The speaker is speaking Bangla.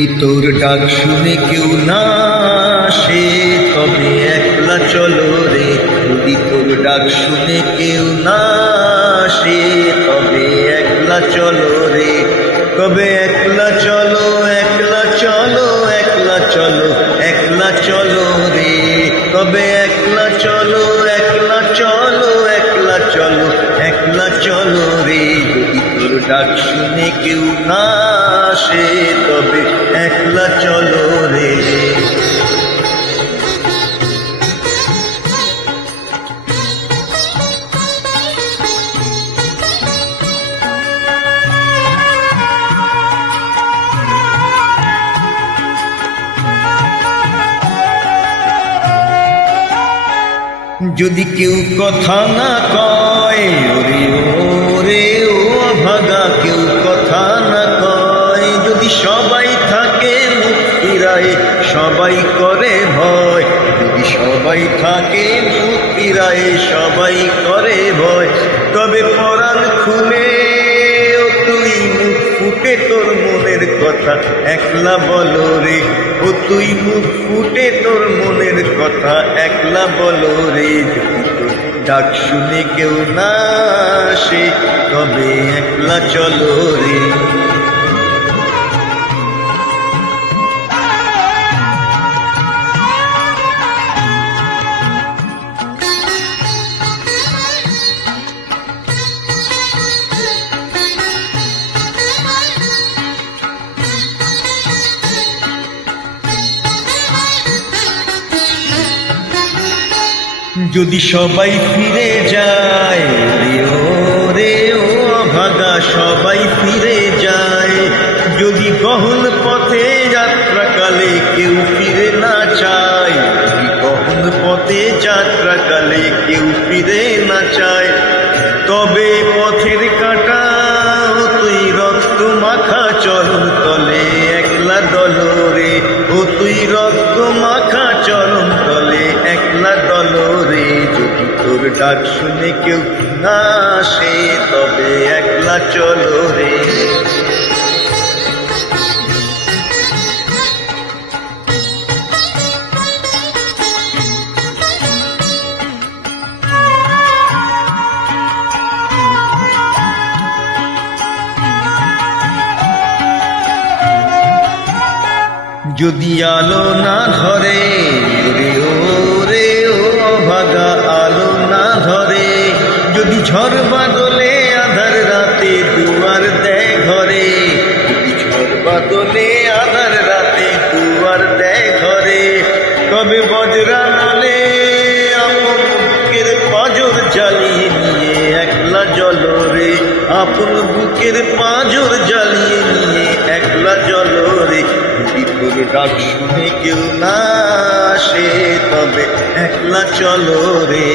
যদি তোর ডাক শুনে কেউ না আসে তবে একলা চলো রে। যদি তোর ডাক শুনে কেউ না আসে তবে একলা চলো রে। তবে একলা চলো, একলা চলো, একলা চলো, একলা চলো রে। তবে একলা চলো, একলা চলো, একলা চলো, একলা চলো রে। যদি তোর ডাক শুনে কেউ না আসে তবে একলা চলো রে। যদি কেউ কথা না কয়, ওরে ওরে ও অভাগা, কেউ কথা না কয়। যদি সবাই থাকে মুখ ফিরায়, সবাই করে ভয়। যদি সবাই থাকে মুখ ফিরায়, সবাই করে ভয়। তবে পরাণ খুলে ও তুই মুখ ফুটে তোর মনের কথা একলা বলো রে। ও তুই মুখ ফুটে তোর মনের কথা একলা বলো রে। যদি তোর ডাক শুনে কেউ না আসে তবে একলা চলো রে। যদি সবাই ফিরে যায়, রে ও রে ও অভাগা, সবাই ফিরে যায়। যদি গহন পথে যাত্রাকালে কেউ ফিরে না চায়, যদি গহন পথে যাত্রাকালে কেউ ফিরে না চায়, তবে পথের কাঁটা তুই রক্ত মাখা চরণ তলে একলা দলো রে। ও তুই রক্ত মাখা চরণ তলে একলা দলো রে। যদি তোর ডাক শুনে কেউ না আসে তবে একলা চলো রে। যদি আলো না ধরে, রে ও রে ও অভাগা, আলো না ধরে। যদি ঝড় বাদলে আধার রাতে দুয়ার দেয় ঘরে, যদি ঝড় বাদলে আধার রাতে দুয়ার দেয় ঘরে, তবে বজরা নালে আপন বুকের পাঁজর জ্বালিয়ে নিয়ে একলা জ্বলো রে। আপন বুকের পাঁজর জ্বালিয়ে নিয়ে একলা জ্বলো রে। যদি তোর ডাক শুনে কেউ না আসে তবে একলা চলো রে।